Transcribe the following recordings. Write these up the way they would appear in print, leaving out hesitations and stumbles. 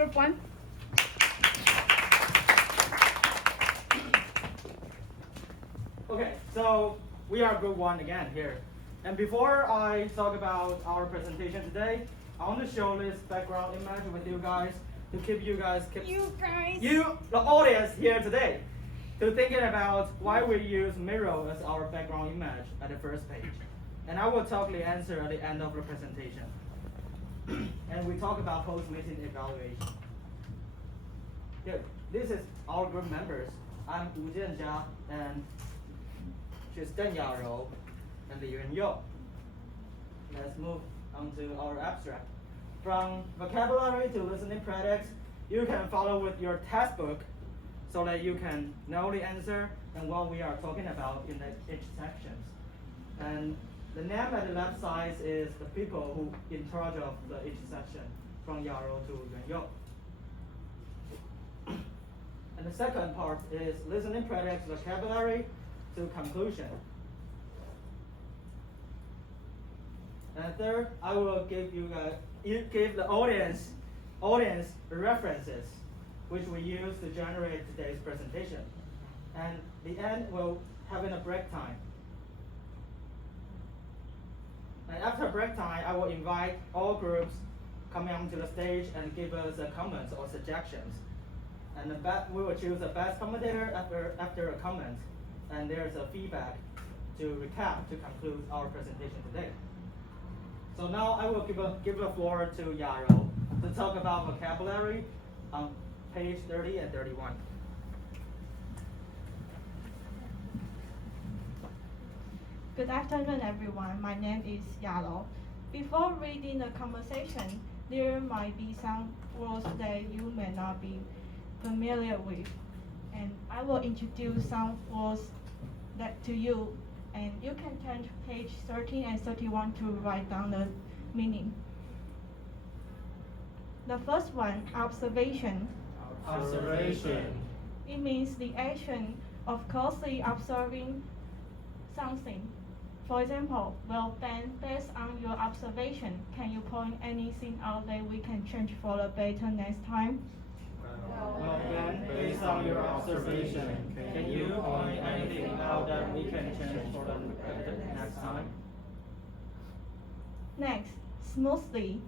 group 1. Okay, so we are group 1 again here. And before I talk about our presentation today, I want to show this background image with you guys to keep you, the audience here today, to thinking about why we use mirror as our background image at the first page. And I will talk the answer at the end of the presentation. And we talk about post-meeting evaluation. Here, this is our group members. I'm Wu Jianjia, and she's Deng Yarou and Liang. Let's move on to our abstract. From vocabulary to listening practice, you can follow with your textbook so that you can know the answer and what we are talking about in each sections. And the name at the left side is the people who in charge of each section, from Yarou to Liang. And the second part is listening practice vocabulary to conclusion. And third, I will give the audience references, which we use to generate today's presentation. And the end will having a break time. And after break time, I will invite all groups coming onto the stage and give us comments or suggestions. And we will choose the best commentator after a comment. And there's a feedback to recap to conclude our presentation today. So now I will give the floor to Yarou to talk about vocabulary on page 30 and 31. Good afternoon, everyone. My name is Yarou. Before reading the conversation, there might be some words that you may not be familiar with, and I will introduce some words to you, and you can turn to page 30 and 31 to write down the meaning. The first one, observation. Observation. It means the action of closely observing something. For example, well, Ben, based on your observation, can you point anything out that we can change for the better next time? Well, Ben, based on your observation, can you point anything out that we can change for the next time? Next, smoothly.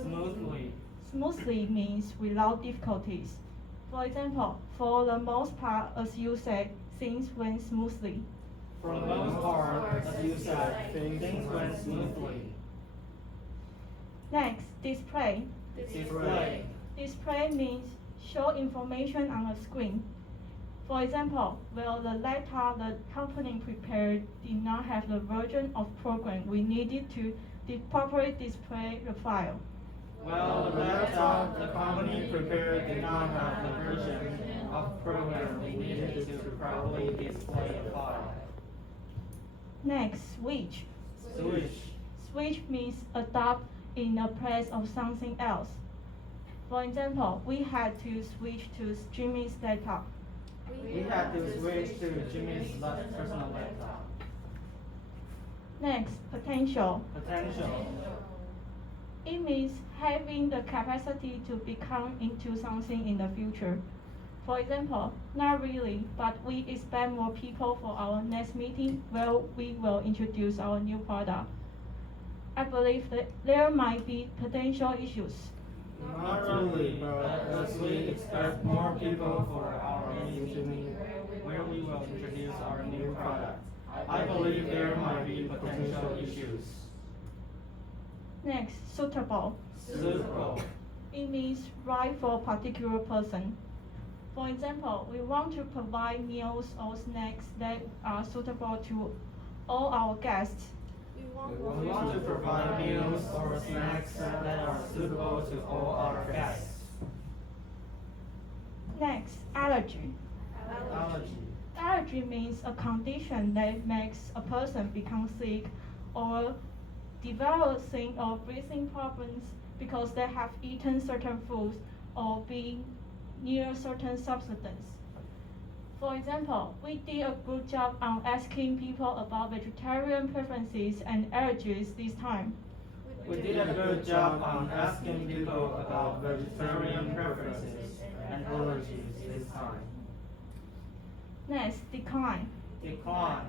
Smoothly. Smoothly means without difficulties. For example, for the most part, as you said, things went smoothly. For the most part, as you said, things went smoothly. Next, display. Display. Display means show information on a screen. For example, well, the laptop the company prepared did not have the version of program we needed to properly display the file. Well, the laptop the company prepared did not have the version of program we needed to properly display the file. Next, switch. Switch. Switch means adopt in the place of something else. For example, we had to switch to Jimmy's laptop. We had to switch to Jimmy's personal laptop. Next, potential. Potential. It means having the capacity to become into something in the future. For example, not really, but we expect more people for our next meeting where we will introduce our new product. I believe that there might be potential issues. Not really, but as we expect more people for our meeting where we will introduce our new product, I believe there might be potential issues. Next, suitable. Suitable. It means right for a particular person. For example, we want to provide meals or snacks that are suitable to all our guests. We want to provide meals or snacks that are suitable to all our guests. Next, allergy. Allergy. Allergy means a condition that makes a person become sick or developing or breathing problems because they have eaten certain foods or been near certain substance. For example, we did a good job on asking people about vegetarian preferences and allergies this time. We did a good job on asking people about vegetarian preferences preferences and allergies this time. Next, decline. Decline.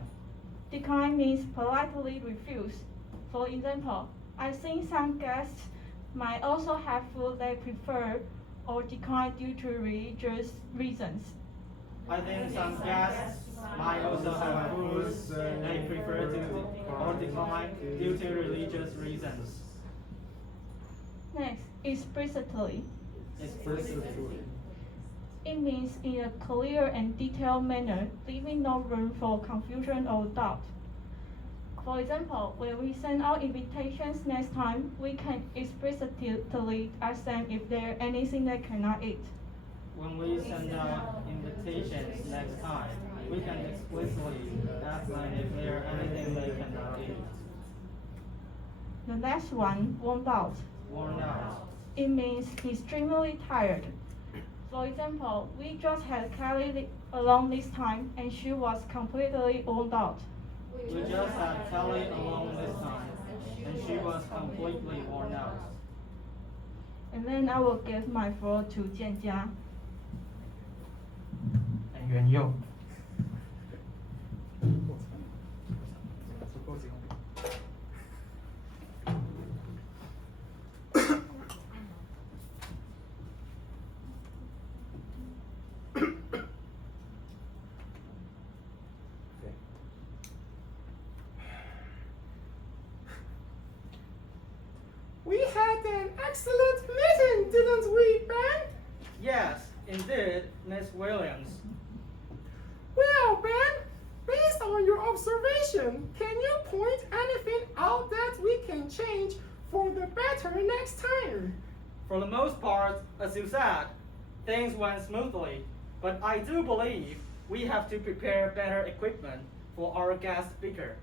Decline means politely refuse. For example, I think some guests might also have food they prefer or decline due to religious reasons. I think some guests might also have foods they prefer to or decline due to religious reasons. Next, explicitly. Explicitly. It means in a clear and detailed manner, leaving no room for confusion or doubt. For example, when we send out invitations next time, we can explicitly ask them if there's anything they cannot eat. When we send out invitations next time, we can explicitly ask them if there anything they cannot eat. The next one, worn out. Worn out. It means extremely tired. For example, we just had Kelly along this time and she was completely worn out. We just had Kelly along this time, and she was completely worn out. And then I will give my floor to Jianjia. And Yuan Yu. We had an excellent meeting, didn't we, Ben? Yes, indeed, Miss Williams. Well, Ben, based on your observation, can you point anything out that we can change for the better next time? For the most part, as you said, things went smoothly, but I do believe we have to prepare better equipment for our guest speaker.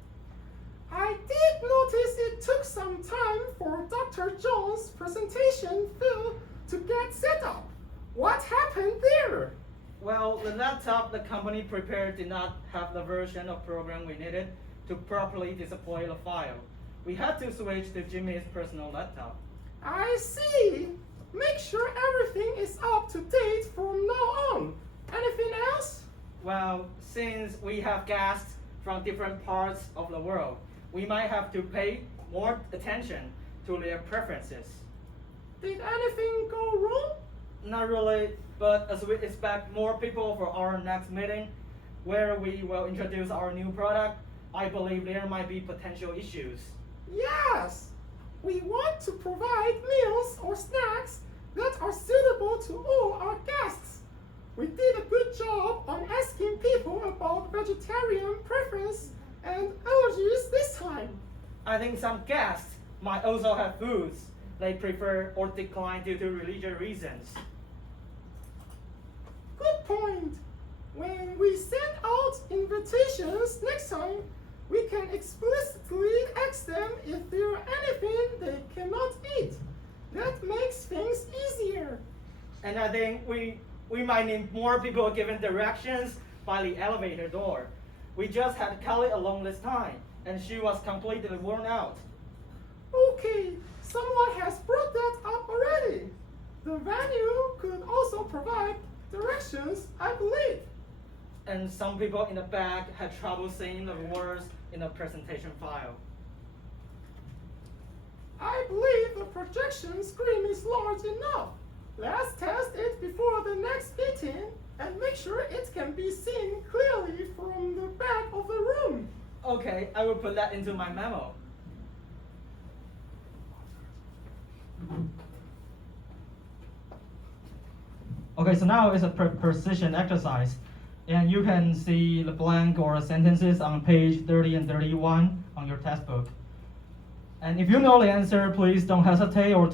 I did notice it took some time for Dr. Jones' presentation field to get set up. What happened there? Well, the laptop the company prepared did not have the version of program we needed to properly display the file. We had to switch to Jimmy's personal laptop. I see. Make sure everything is up to date from now on. Anything else? Well, since we have guests from different parts of the world, we might have to pay more attention to their preferences. Did anything go wrong? Not really, but as we expect more people for our next meeting, where we will introduce our new product, I believe there might be potential issues. Yes! We want to provide meals or snacks that are suitable to all our guests. We did a good job on asking people about vegetarian preference and allergies this time. I think some guests might also have foods they prefer or decline due to religious reasons. Good point. When we send out invitations next time, we can explicitly ask them if there are anything they cannot eat. That makes things easier. And I think we might need more people giving directions by the elevator door. We just had Kelly along this time, and she was completely worn out. Okay, someone has brought that up already. The venue could also provide directions, I believe. And some people in the back had trouble seeing the words in the presentation file. I believe the projection screen is large enough. Let's test it before the next meeting and make sure it can be seen clearly from the back of the room. Okay, I will put that into my memo. Okay, so now it's a precision exercise. And you can see the blank or sentences on page 30 and 31 on your textbook. And if you know the answer, please don't hesitate or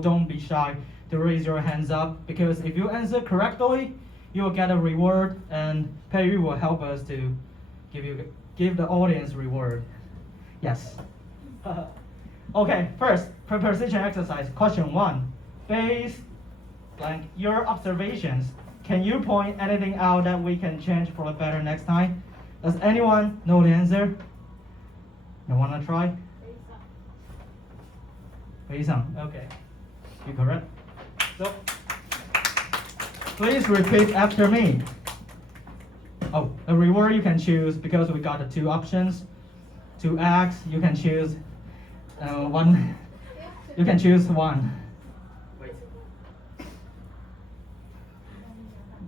don't be shy to raise your hands up, because if you answer correctly, you will get a reward, and Pei will help us to give the audience reward. Yes. Okay, first, preposition exercise. Question 1. Based blank your observations. Can you point anything out that we can change for the better next time? Does anyone know the answer? You wanna try? Beisang. Okay. You correct. So Please repeat after me. Oh, the reward you can choose because we got the two options. 2x, you can choose one. You can choose one. Wait.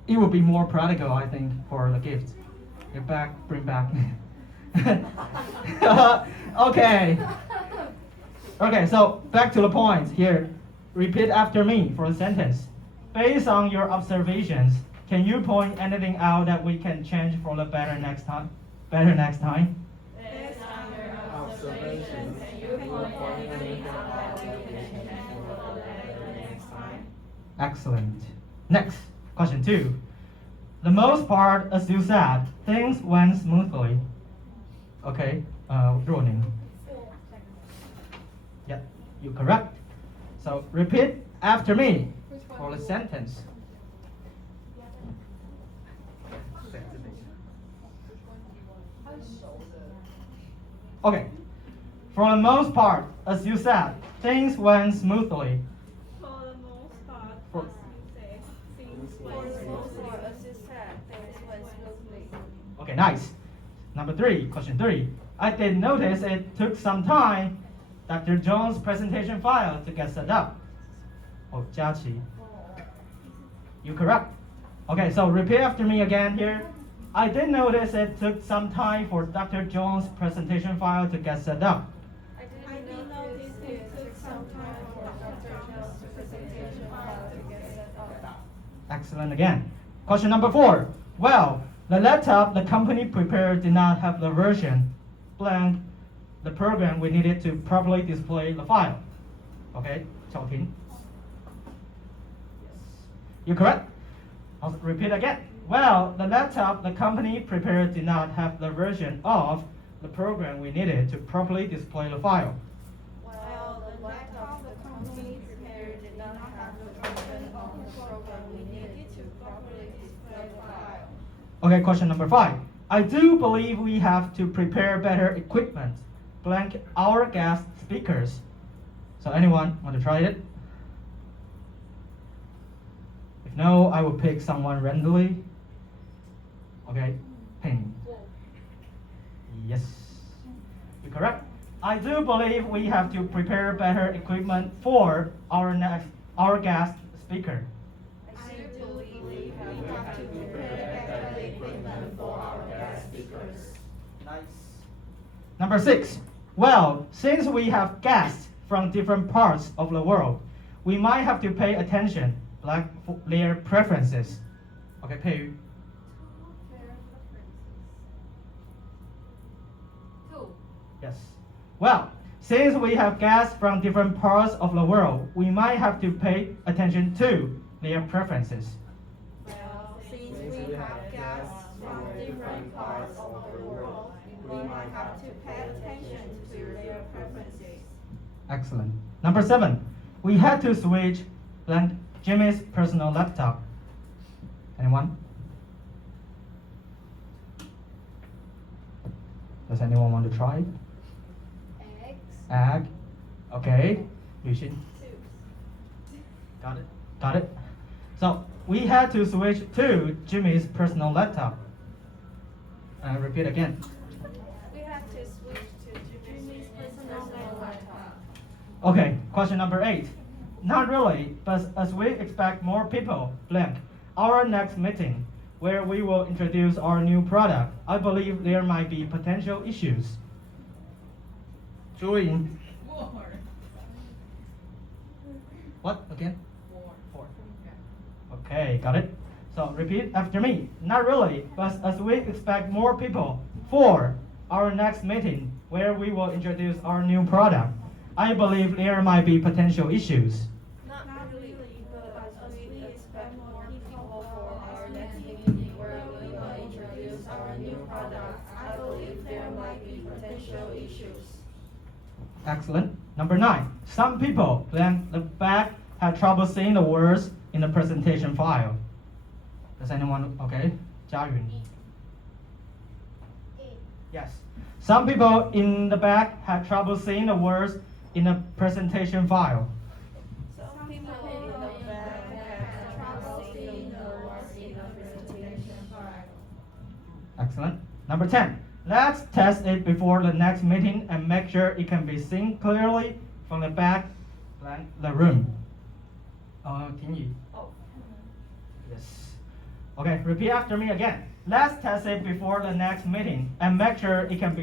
It would be more practical, I think, for the gift. Get back, bring back. Okay. Okay, so back to the point here. Repeat after me for a sentence. Based on your observations, can you point anything out that we can change for the better next time? Better next time? Based on your observations, can you point anything out that we can change for the better next time? Excellent. Next, question 2. The most part, as you said, things went smoothly. Okay, Ronin. Yep, you're correct. So repeat after me for the sentence. Okay, for the most part, as you said, things went smoothly. For the most part, For- as you said, things went smoothly. Okay, nice. Number 3, question 3. I did notice it took some time, Dr. Jones' presentation file to get set up. Oh, Jiaqi. You correct. Okay, so repeat after me again here. I did notice it took some time for Dr. Jones' presentation file to get set up. I did notice it took some time for Dr. Jones' presentation file to get set up. Excellent again. Question number 4. Well, the laptop the company prepared did not have the version blank the program we needed to properly display the file. Okay, talking. You correct? I'll repeat again. Well, the laptop the company prepared did not have the version of the program we needed to properly display the file. Well, the laptop the company prepared did not have the version of the program we needed to properly display the file. Okay, question number 5. I do believe we have to prepare better equipment, blank our guest speakers. So anyone want to try it? If no, I will pick someone randomly. Okay, Ping. Yes, you're correct. I do believe we have to prepare better equipment for our guest speaker. I do believe we have to prepare better equipment for our guest speakers. Nice. Number 6. Well, since we have guests from different parts of the world, we might have to pay attention, like their preferences. Okay, pay. Yes. Well, since we have guests from different parts of the world, we might have to pay attention to their preferences. Well, since we have guests from different parts of the world, we might have to pay attention to their preferences. Excellent. Number 7. We had to switch blank Jimmy's personal laptop. Anyone? Does anyone want to try? Egg. Okay. You should. Got it. Got it. So we had to switch to Jimmy's personal laptop. Repeat again. We had to switch to Jimmy's personal laptop. Okay. Question number 8. Not really, but as we expect more people, blank, our next meeting, where we will introduce our new product, I believe there might be potential issues. Julian. What again? 4. Okay, got it. So repeat after me. Not really, but as we expect more people for our next meeting, where we will introduce our new product, I believe there might be potential issues. Not really, but as we expect more people for our next meeting where we will introduce our new product, I believe there might be potential issues. Excellent. Number 9. Some people then the back had trouble seeing the words in the presentation file. Does anyone? Okay, Jiayun. Yes. Some people in the back had trouble seeing the words in the presentation file. Some people in the back had trouble seeing the Excellent. Number 10. Let's test it before the next meeting and make sure it can be seen clearly from the back of the room. Can you? Yes. Okay, repeat after me again. Let's test it before the next meeting and make sure it can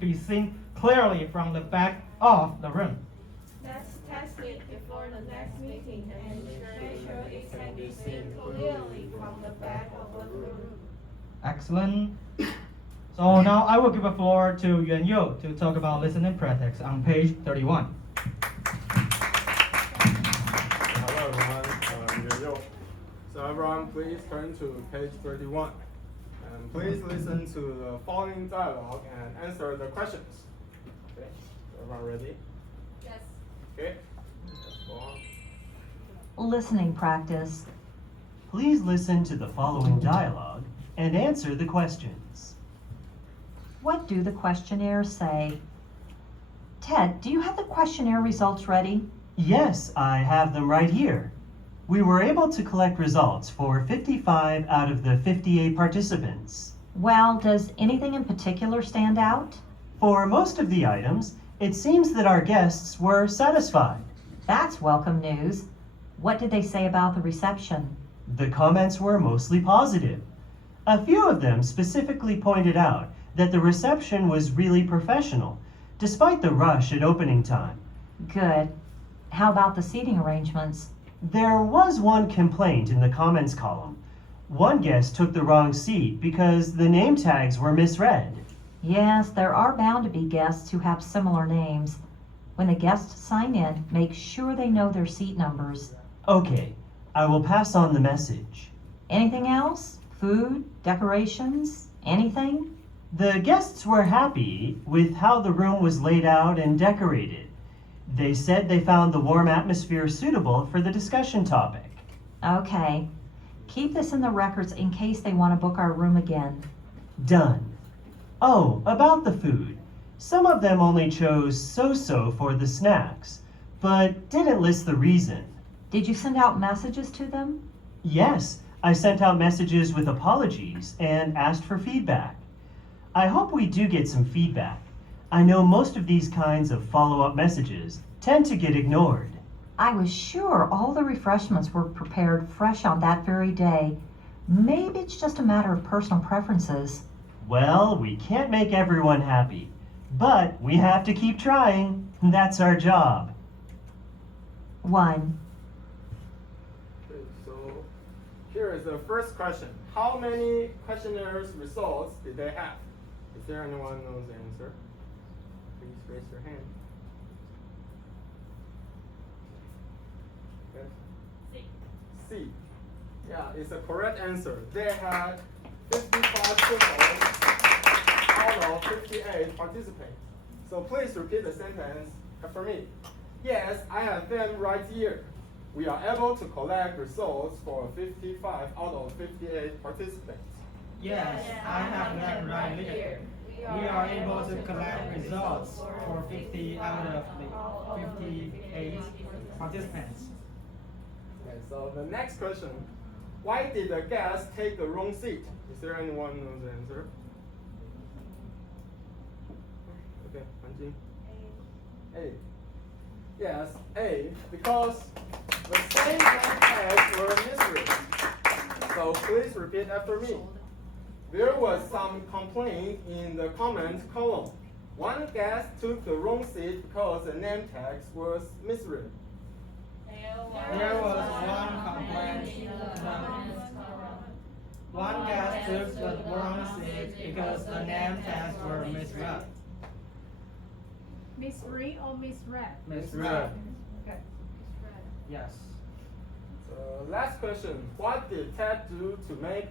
be seen clearly from the back of the room. Let's test it before the next meeting and make sure it can be seen clearly from the back of the room. Excellent. So now I will give the floor to Yuan Yu to talk about listening practice on page 31. Hello everyone, I'm Yuan Yu. So everyone, please turn to page 31. And please listen to the following dialogue and answer the questions. Okay, so everyone ready? Yes. Okay, let's go on. Listening practice. Please listen to the following dialogue and answer the questions. What do the questionnaires say? Ted, do you have the questionnaire results ready? Yes, I have them right here. We were able to collect results for 55 out of the 58 participants. Well, does anything in particular stand out? For most of the items, it seems that our guests were satisfied. That's welcome news. What did they say about the reception? The comments were mostly positive. A few of them specifically pointed out that the reception was really professional, despite the rush at opening time. Good. How about the seating arrangements? There was one complaint in the comments column. One guest took the wrong seat because the name tags were misread. Yes, there are bound to be guests who have similar names. When the guests sign in, make sure they know their seat numbers. Okay, I will pass on the message. Anything else? Food? Decorations? Anything? The guests were happy with how the room was laid out and decorated. They said they found the warm atmosphere suitable for the discussion topic. Okay. Keep this in the records in case they want to book our room again. Done. Oh, about the food. Some of them only chose so-so for the snacks, but didn't list the reason. Did you send out messages to them? Yes, I sent out messages with apologies and asked for feedback. I hope we do get some feedback. I know most of these kinds of follow-up messages tend to get ignored. I was sure all the refreshments were prepared fresh on that very day. Maybe it's just a matter of personal preferences. Well, we can't make everyone happy, but we have to keep trying. That's our job. 1. Okay, so here is the first question. How many questionnaires results did they have? Is there anyone who knows the answer? Please raise your hand. Okay. C. Yeah, it's a correct answer. They had 55 people out of 58 participants. So please repeat the sentence after me. Yes, I have them right here. We are able to collect results for 55 out of 58 participants. Yes, I have that right here. We are able to collect results for 50 out of the 58 participants. Okay, so the next question. Why did the guest take the wrong seat? Is there anyone who knows the answer? Okay, Hanjin. A. Yes, A. Because the same name tags were misread. So please repeat after me. There was some complaint in the comments column. One guest took the wrong seat because the name tags was misread. There was one complaint in the comments. One guest took the wrong seat because the name tags were misread. Misread or misread? Misread. Okay. Yes. Last question. What did Ted do to make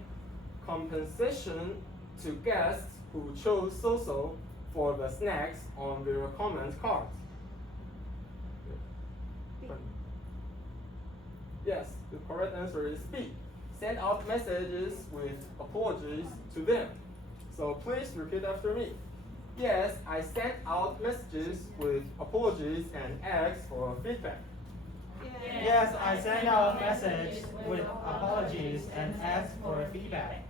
compensation to guests who chose so-so for the snacks on their comment cards? Yes, the correct answer is B. Send out messages with apologies to them. So please repeat after me. Yes, I sent out messages with apologies and asked for feedback. Yes, I sent out a message with apologies and asked for feedback.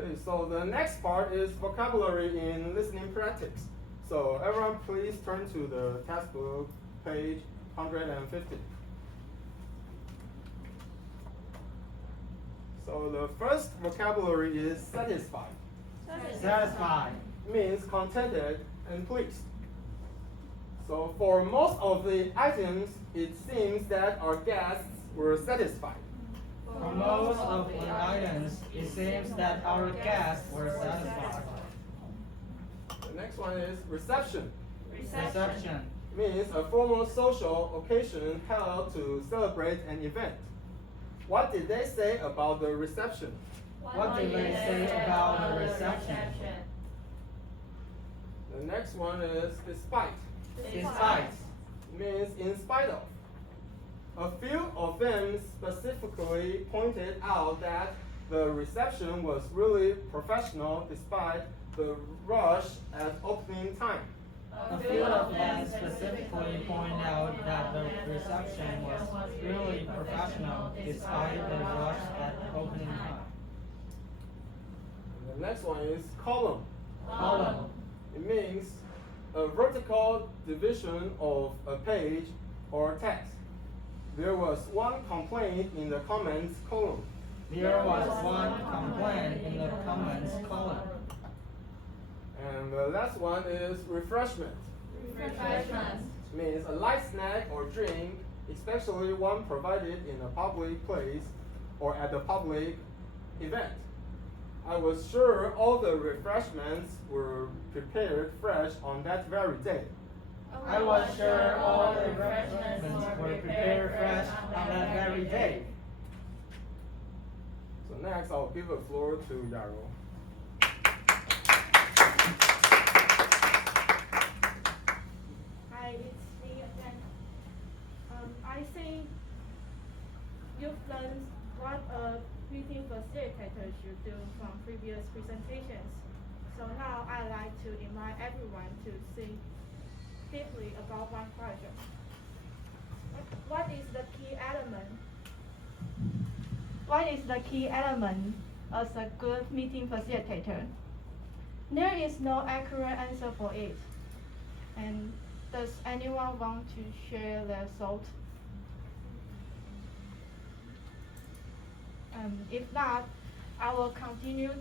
Okay, so the next part is vocabulary in listening practice. So everyone please turn to the textbook, page 150. So the first vocabulary is satisfied. Satisfied. Means contented and pleased. So for most of the items, it seems that our guests were satisfied. For most of the items, it seems that our guests were satisfied. The next one is reception. Reception. Means a formal social occasion held to celebrate an event. What did they say about the reception? What did they say about the reception? The next one is despite. Despite. Means in spite of. A few of them specifically pointed out that the reception was really professional despite the rush at opening time. A few of them specifically point out that the reception was really professional despite the rush at opening time. The next one is column. Column. It means a vertical division of a page or text. There was one complaint in the comments column. There was one complaint in the comments column. And the last one is refreshment. Refreshment. It means a light snack or drink, especially one provided in a public place or at a public event. I was sure all the refreshments were prepared fresh on that very day. I was sure all the refreshments were prepared fresh on that very day. So next, I'll give the floor to Yaro. Hi, it's me again. I think you've learned what a meeting facilitator should do from previous presentations. So now I'd like to invite everyone to think deeply about one question. What is the key element? What is the key element as a good meeting facilitator? There is no accurate answer for it. And does anyone want to share their thoughts? If not, I will continue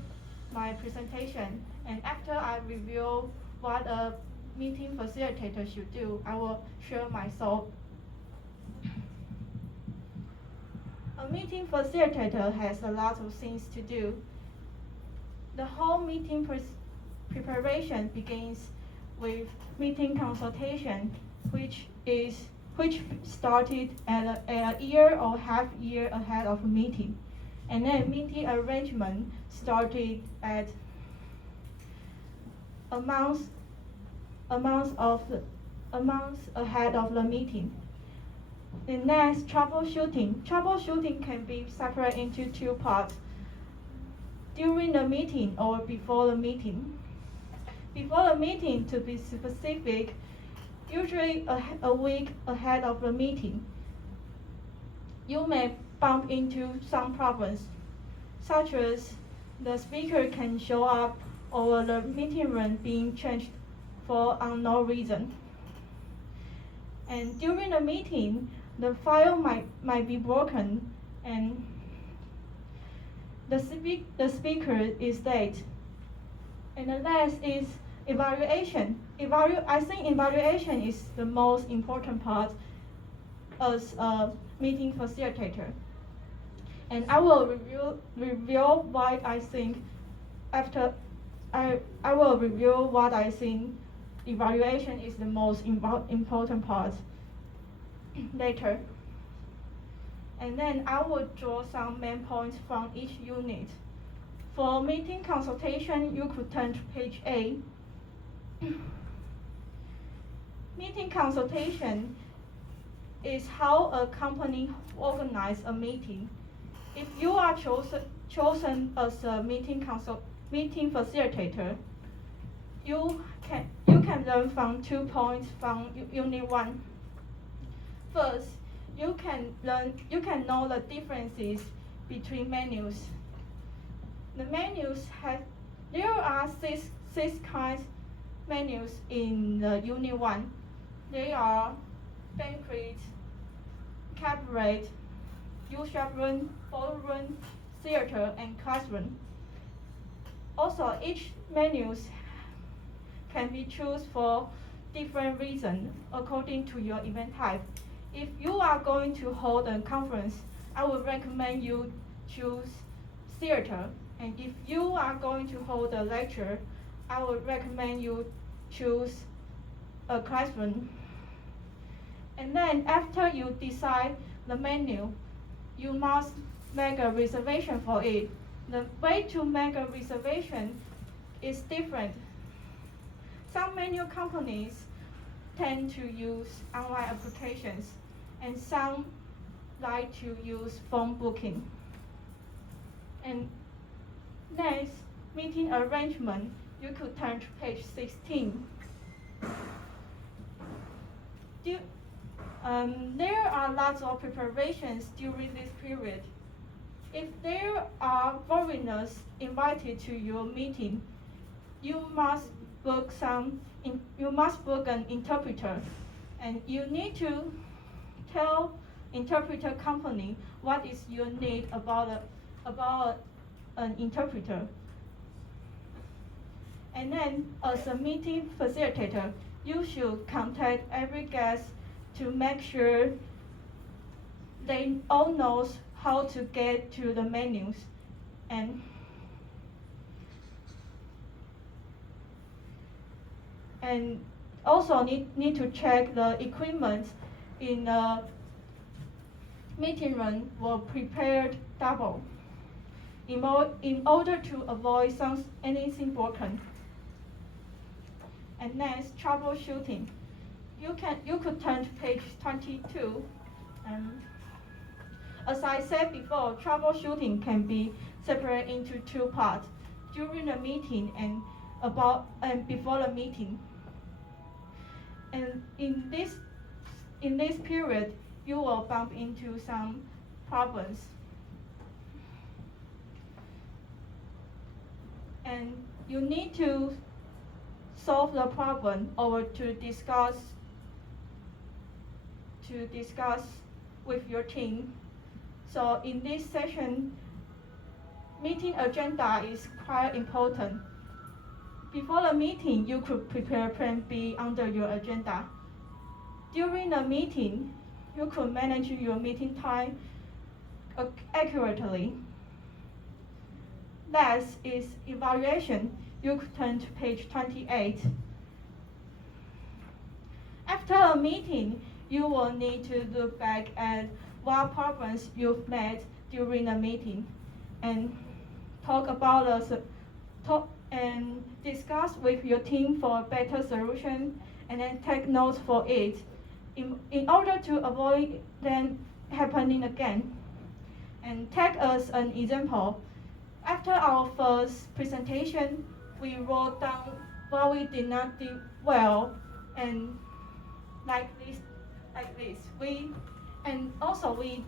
my presentation. And after I review what a meeting facilitator should do, I will share my thoughts. A meeting facilitator has a lot of things to do. The whole meeting preparation begins with meeting consultation, which started at a year or half year ahead of a meeting, and then meeting arrangement started at a month ahead of the meeting. The next, troubleshooting. Troubleshooting can be separated into two parts: during the meeting or before the meeting. Before the meeting, to be specific, usually a week ahead of the meeting, you may bump into some problems, such as the speaker can show up or the meeting room being changed for unknown reason. And during the meeting, the file might be broken and the speaker is late. And the last is evaluation. I think evaluation is the most important part as a meeting facilitator. And I will review what I think after I will review what I think evaluation is the most important part later. And then I will draw some main points from each unit. For meeting consultation, you could turn to page 8. Meeting consultation is how a company organizes a meeting. If you are chosen as a meeting facilitator, you can learn from 2 points from unit 1. First, you can know the differences between menus. The menus have, there are six kinds menus in the Unit 1. They are banquet, cabaret, youth room, ballroom, theater, and classroom. Also, each menus can be chosen for different reasons according to your event type. If you are going to hold a conference, I would recommend you choose theater. And if you are going to hold a lecture, I would recommend you choose a classroom. And then after you decide the menu, you must make a reservation for it. The way to make a reservation is different. Some menu companies tend to use online applications, and some like to use phone booking. And next, meeting arrangement, you could turn to page 16. There are lots of preparations during this period. If there are foreigners invited to your meeting, you must book an interpreter, and you need to tell interpreter company what is your need about an interpreter. And then, as a meeting facilitator, you should contact every guest to make sure they all knows how to get to the menus, and also need to check the equipment in the meeting room were prepared double in order to avoid anything broken. And next, troubleshooting. You could turn to page 22. As I said before, troubleshooting can be separated into two parts: during the meeting and before the meeting. And in this period, you will bump into some problems. And you need to solve the problem or to discuss with your team. So in this session, meeting agenda is quite important. Before the meeting, you could prepare Plan B under your agenda. During the meeting, you could manage your meeting time accurately. Last is evaluation. You could turn to page 28. After a meeting, you will need to look back at what problems you've met during the meeting and and discuss with your team for a better solution, and then take notes for it in order to avoid them happening again. And take as an example, after our first presentation, we wrote down what we did not do well, and like this. We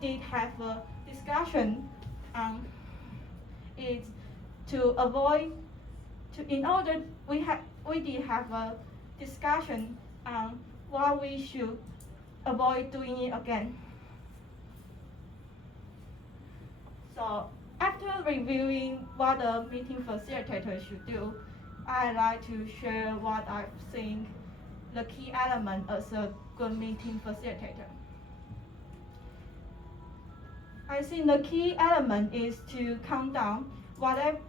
did have a discussion on it to avoid. We did have a discussion on what we should avoid doing it again. So after reviewing what the meeting facilitator should do, I like to share what I think the key element as a good meeting facilitator. I think the key element is to calm down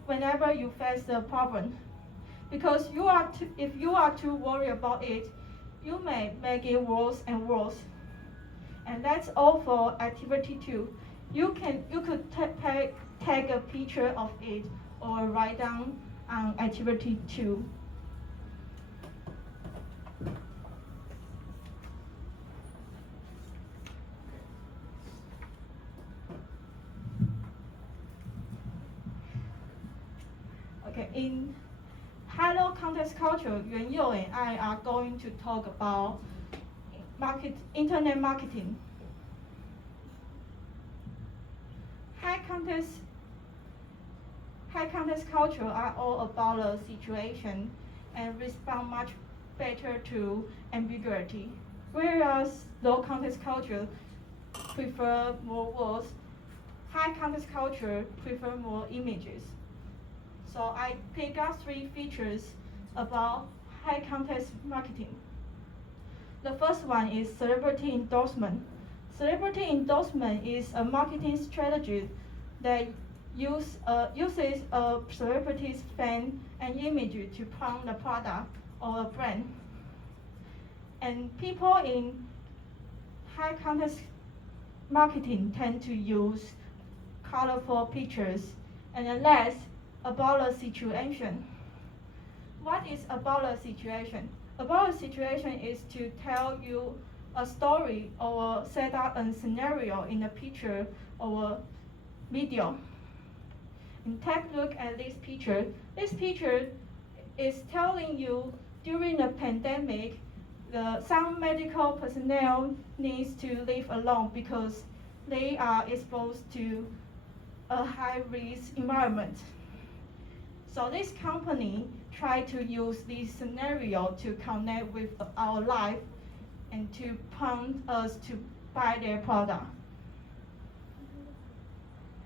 whenever you face a problem, because if you are too worried about it, you may make it worse and worse. And that's all for activity 2. You could take a picture of it or write down on activity 2. Okay, in Hello Context Culture, Yuan You and I are going to talk about internet marketing. High high context culture are all about a situation and respond much better to ambiguity, whereas low context culture prefer more words, high context culture prefer more images. So I pick up 3 features about high context marketing. The first one is celebrity endorsement. Celebrity endorsement is a marketing strategy that uses a celebrity's fan and image to promote the product or a brand. And people in high context marketing tend to use colorful pictures and less about a situation. What is about a situation? About a situation is to tell you a story or set up a scenario in a picture or video. And take a look at this picture. This picture is telling you during the pandemic, some medical personnel needs to live alone because they are exposed to a high-risk environment. So this company try to use this scenario to connect with our life and to prompt us to buy their product.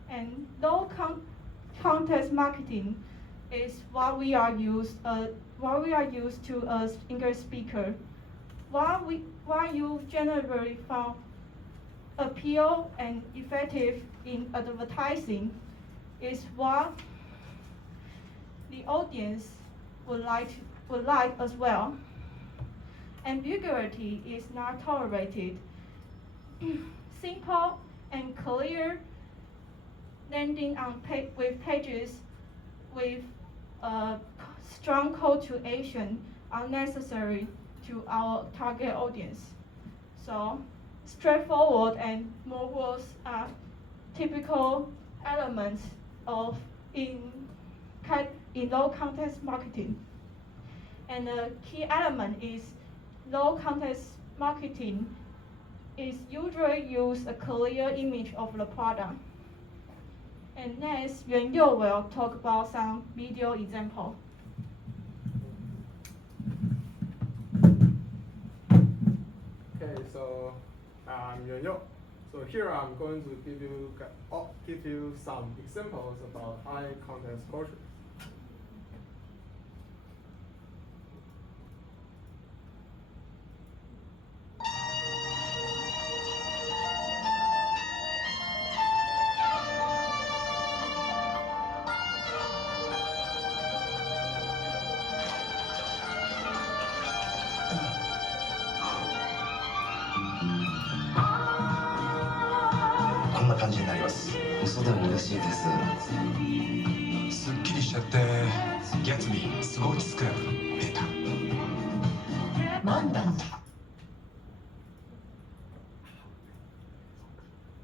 And low context marketing is what we are used to as English speaker. What you generally found appeal and effective in advertising is what the audience would like as well. Ambiguity is not tolerated. Simple and clear landing on with pages with a strong call to action are necessary to our target audience. So straightforward and more words are typical elements of in low context marketing. And the key element is low context marketing is usually use a clear image of the product. And next, Yuan Yu will talk about some video example. Okay, so I'm Yuan Yu. So here I'm going to give you some examples about high context culture.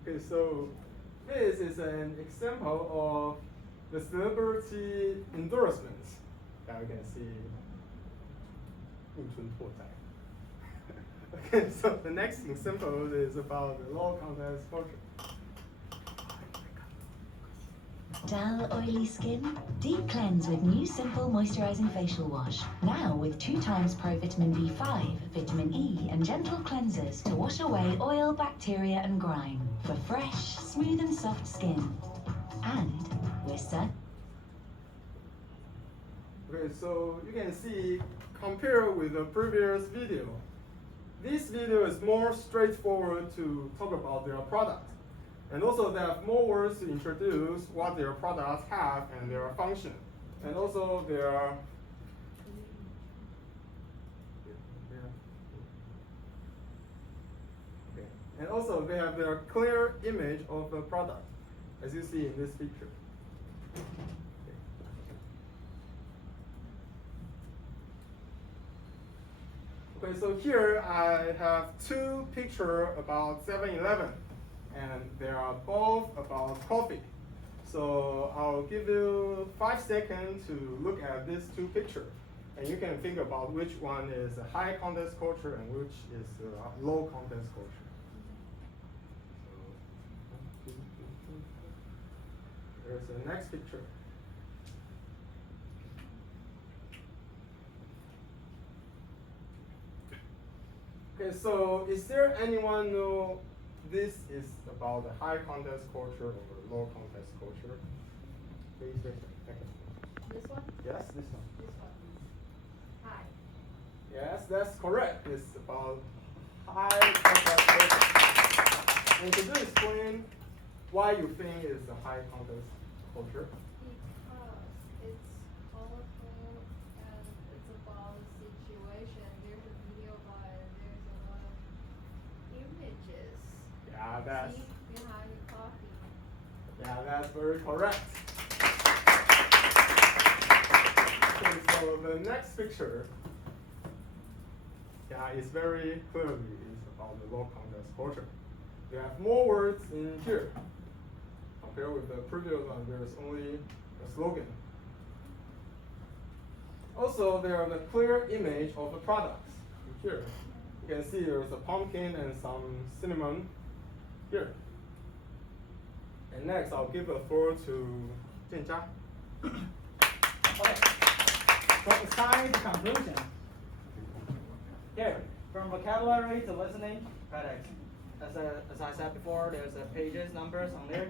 Okay, so this is an example of the celebrity endorsements that you can see. Okay, so the next example is about the low context culture. Dull, oily skin? Deep cleanse with new simple moisturizing facial wash. Now with 2 times Pro Vitamin B5, Vitamin E and gentle cleansers to wash away oil, bacteria and grime for fresh, smooth and soft skin. And we're Okay, so you can see, compare with the previous video. This video is more straightforward to talk about their product. And also they have more words to introduce what their products have and their function. And also their and also they have their clear image of the product, as you see in this picture. Okay, so here I have 2 pictures about 7-Eleven, and they are both about coffee. So I'll give you 5 seconds to look at these 2 pictures, and you can think about which one is a high context culture and which is a low context culture. There's the next picture. Okay, so is there anyone know this is about the high context culture or low context culture? Please raise your hand. This one? Yes, this one. This one. Hi. Yes, that's correct. It's about high context culture. And could you explain why you think it's a high context culture? Because it's colorful and it's about the situation. There's a video about it. There's a lot of images. Yeah, that's See behind the coffee. yeah, that's very correct. Okay, so the next picture, yeah, it's very clearly is about the low context culture. You have more words in here. Compared with the previous one, there is only a slogan. Also, there is a clear image of the products here. You can see there's a pumpkin and some cinnamon here. And next, I'll give the floor to Jianjia. Okay. So it's time to conclusion. Here, from vocabulary to listening, credits. As I said before, there's a pages, numbers on there.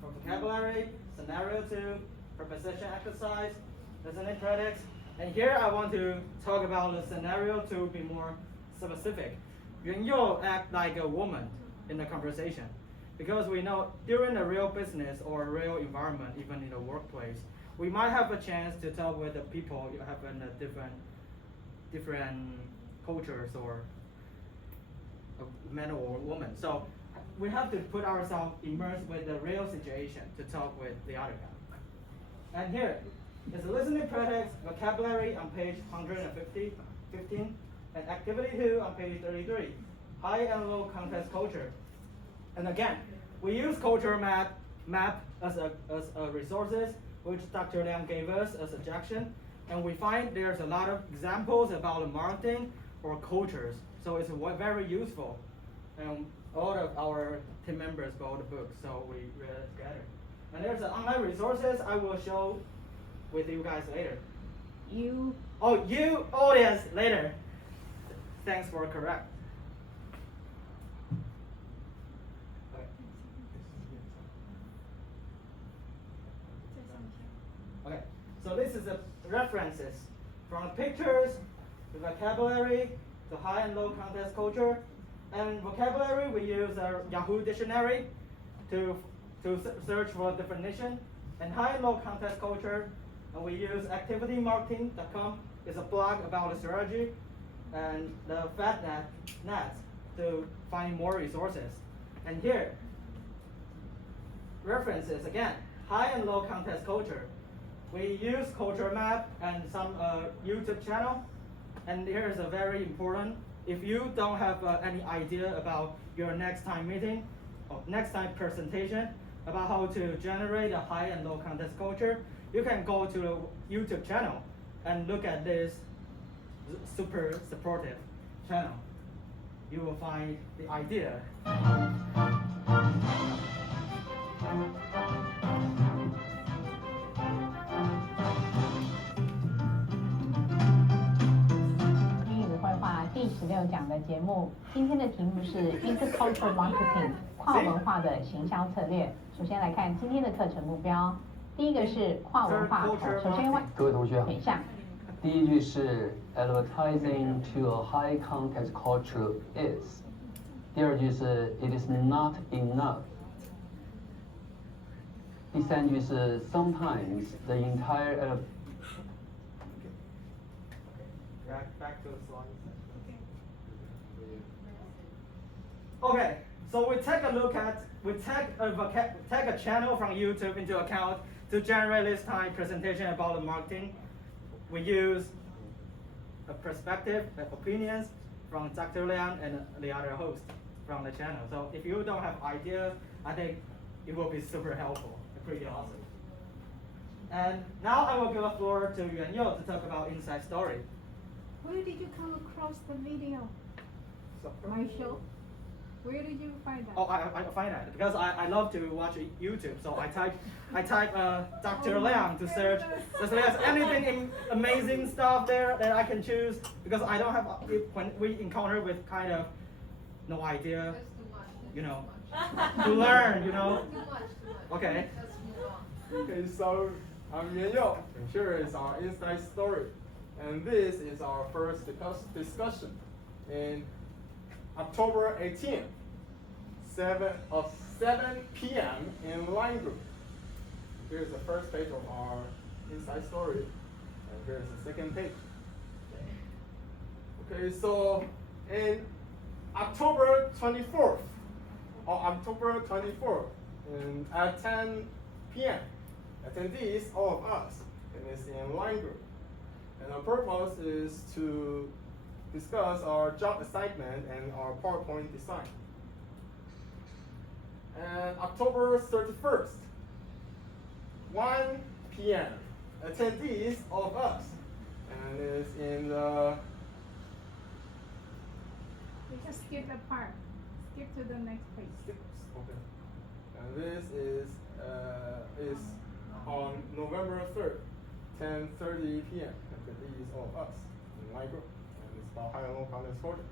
From vocabulary, scenario 2, preposition exercise, listening credits. And here I want to talk about the scenario to be more specific. Yuan Yu act like a woman in the conversation. Because we know during a real business or a real environment, even in the workplace, we might have a chance to talk with the people you have in a different cultures or a man or woman. So we have to put ourselves immersed with the real situation to talk with the other guy. And here is the listening pretext vocabulary on page 115, and activity 2 on page 33, high and low context culture. And again, we use culture map as a resources, which Dr. Liang gave us a suggestion, and we find there's a lot of examples about the marketing or cultures, so it's very useful. And all of our team members bought the book, so we read it together. And there's the online resources I will show with you guys later. You audience later. Thanks for correct. Okay, so this is the references from pictures, the vocabulary, the high and low context culture. And vocabulary, we use a Yahoo dictionary to search for definition. And high and low context culture, and we use activitymarketing.com. It's a blog about the strategy, and the FatNet to find more resources. And here, references again, high and low context culture. We use culture map and some YouTube channel. And here's a very important, if you don't have any idea about your next time meeting or next time presentation about how to generate a high and low context culture, you can go to the YouTube channel and look at this super supportive channel. You will find the idea. 英语绘画第16讲的节目，今天的题目是 Intercultural Marketing 跨文化的行销策略。首先来看今天的课程目标，第一个是跨文化。首先，各位同学好。等一下。第一句是 Advertising to a high context culture is。第二句是 It is not enough。第三句是 Sometimes the entire Back to the slides. Okay, so we take a channel from YouTube into account to generate this time presentation about the marketing. We use a perspective, opinions from Dr. Liang and the other host from the channel. So if you don't have ideas, I think it will be super helpful and pretty awesome. And now I will give the floor to Yuan Yu to talk about Inside Story. Where did you come across the video? My show? Where did you find that? Oh, I find that because I love to watch YouTube. So I type Dr. Liang to search. So there's anything amazing stuff there that I can choose because I don't have when we encounter with kind of no idea, That's too much. you know, Too to learn, you know. much, too much. Okay. Let's move on. Okay, so I'm Yuan Yao, and here is our inside story. And this is our first discussion in October 18th, 7 p.m. in Line Group. Here's the first page of our inside story, and here's the second page. Okay, so in October 24th, and at 10 p.m., attendees, all of us, and it's in Line Group. And our purpose is to discuss our job assignment and our PowerPoint design. And October 31st, 1 p.m., attendees, all of us, and it's in the You just skip that part. Skip to the next page. Okay. And this is on November 3rd, 10:30 p.m. Attendees, all of us, in my group, and it's about high and low context culture.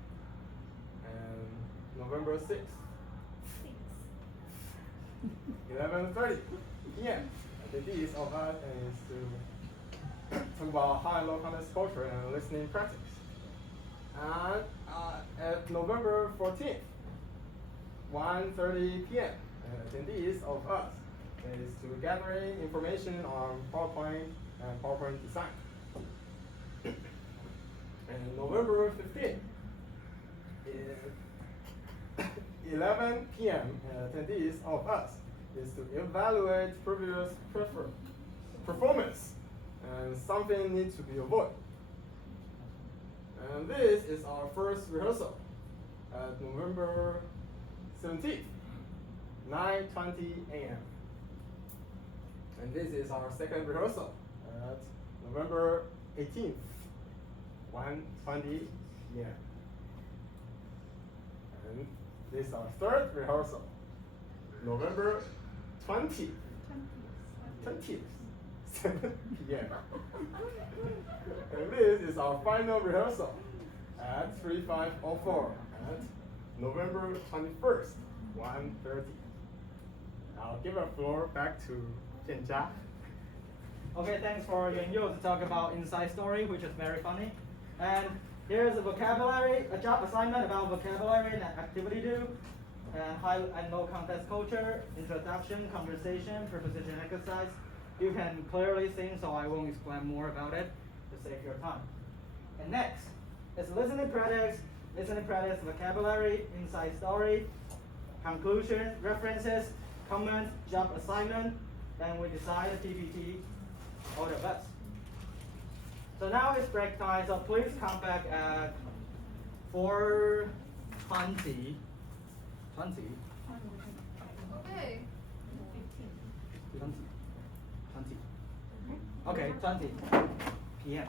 And November 6th, 11:30 p.m. Attendees, all of us, and it's to talk about high and low context culture and listening practice. And at November 14th, 1:30 p.m. Attendees of us is to gathering information on PowerPoint and PowerPoint design. And November 15th, 11 p.m. Attendees of us is to evaluate previous performance and something needs to be avoided. And this is our first rehearsal at November 17th, 9:20 a.m. And this is our second rehearsal at November 18th, 1:20 p.m. And this is our third rehearsal, November 20th, 7 p.m. And this is our final rehearsal at 3504 at November 21st, 1:30. I'll give the floor back to Jianjia. Okay, thanks for Yuan Yu to talk about inside story, which is very funny. And here's a vocabulary, a job assignment about vocabulary and activity due, and high and low context culture, introduction, conversation, preposition exercise. You can clearly see, so I won't explain more about it to save your time. And next is listening practice, vocabulary, inside story, conclusion, references, comments, job assignment, then we decide the PPT, all the best. So now it's break time, so please come back at 4:20. Okay. 20. Okay, 20 p.m.